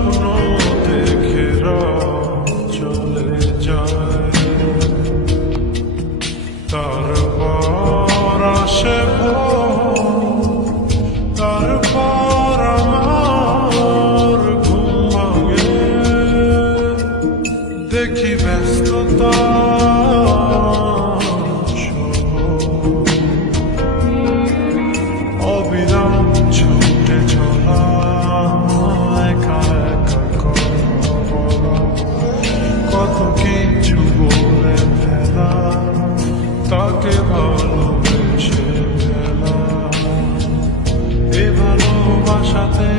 স্বপ্ন দেখে চলে যায়। তারপর আসে তারপর আমার ঘুম দেখি ব্যস্ততা তাকে ভালোবেসে এ ভালোবাসাতে